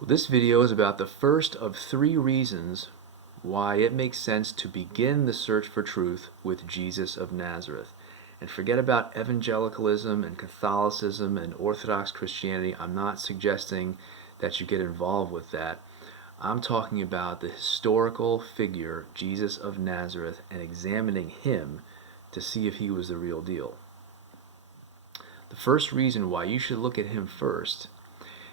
Well, this video is about the first of 3 reasons why it makes sense to begin the search for truth with Jesus of Nazareth. And forget about evangelicalism and Catholicism and Orthodox Christianity. I'm not suggesting that you get involved with that. I'm talking about the historical figure, Jesus of Nazareth, and examining him to see if he was the real deal. The first reason why you should look at him first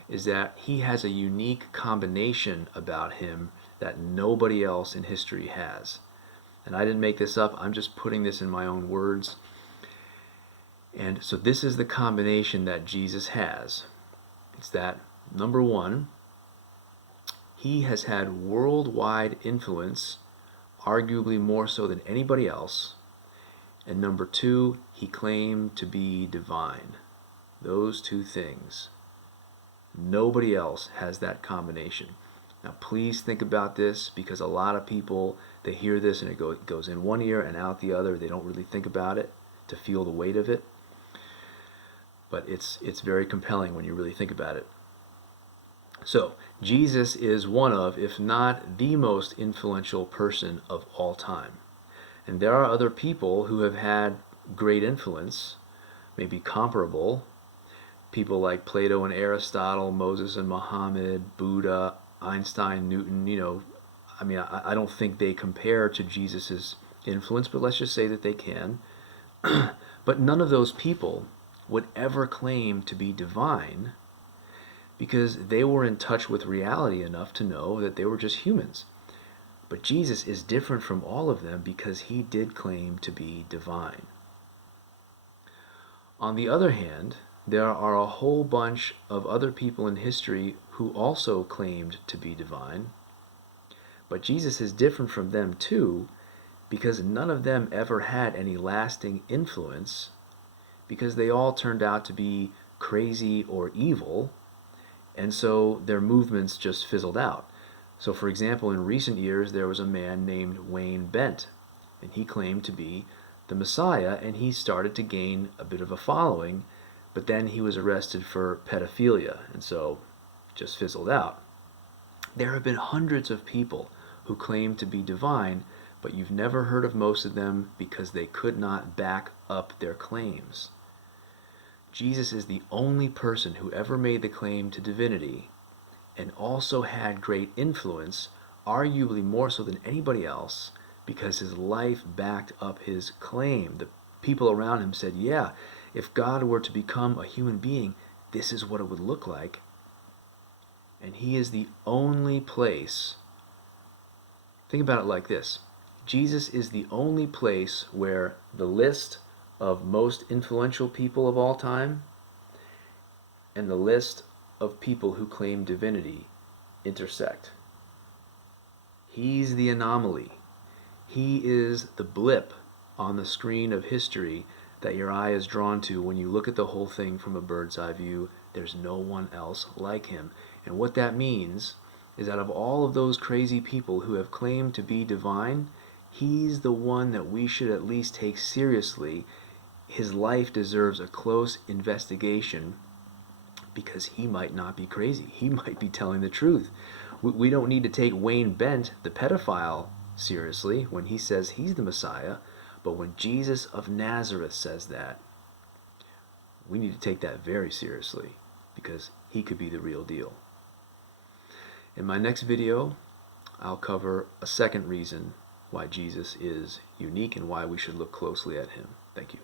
is that he has a unique combination about him that nobody else in history has. And I didn't make this up, I'm just putting this in my own words. And so this is the combination that Jesus has. It's that, number one, he has had worldwide influence, arguably more so than anybody else. And number two, he claimed to be divine. Those two things. Nobody else has that combination. Now please think about this, because a lot of people, they hear this and it goes in one ear and out the other. They don't really think about it to feel the weight of it. But it's very compelling when you really think about it. So Jesus is one of, if not the most influential person of all time. And there are other people who have had great influence, maybe comparable. People like Plato and Aristotle, Moses and Muhammad, Buddha, Einstein, Newton, I don't think they compare to Jesus's influence, but let's just say that they can. But none of those people would ever claim to be divine, because they were in touch with reality enough to know that they were just humans. But Jesus is different from all of them because he did claim to be divine. On the other hand, there are a whole bunch of other people in history who also claimed to be divine. But Jesus is different from them too, because none of them ever had any lasting influence, because they all turned out to be crazy or evil, and so their movements just fizzled out. So for example, in recent years there was a man named Wayne Bent, and he claimed to be the Messiah, and he started to gain a bit of a following, but then he was arrested for pedophilia, and so just fizzled out. There have been hundreds of people who claim to be divine, but you've never heard of most of them because they could not back up their claims. Jesus is the only person who ever made the claim to divinity and also had great influence, arguably more so than anybody else, because his life backed up his claim. The people around him said, yeah, if God were to become a human being, this is what it would look like. And he is the only place. Think about it like this. Jesus is the only place where the list of most influential people of all time and the list of people who claim divinity intersect. He's the anomaly. He is the blip on the screen of history that your eye is drawn to when you look at the whole thing from a bird's eye view. There's no one else like him. And what that means is that of all of those crazy people who have claimed to be divine, he's the one that we should at least take seriously. His life deserves a close investigation, because he might not be crazy. He might be telling the truth. We don't need to take Wayne Bent, the pedophile, seriously when he says he's the Messiah, but when Jesus of Nazareth says that, we need to take that very seriously, because he could be the real deal. In my next video, I'll cover a second reason why Jesus is unique and why we should look closely at him. Thank you.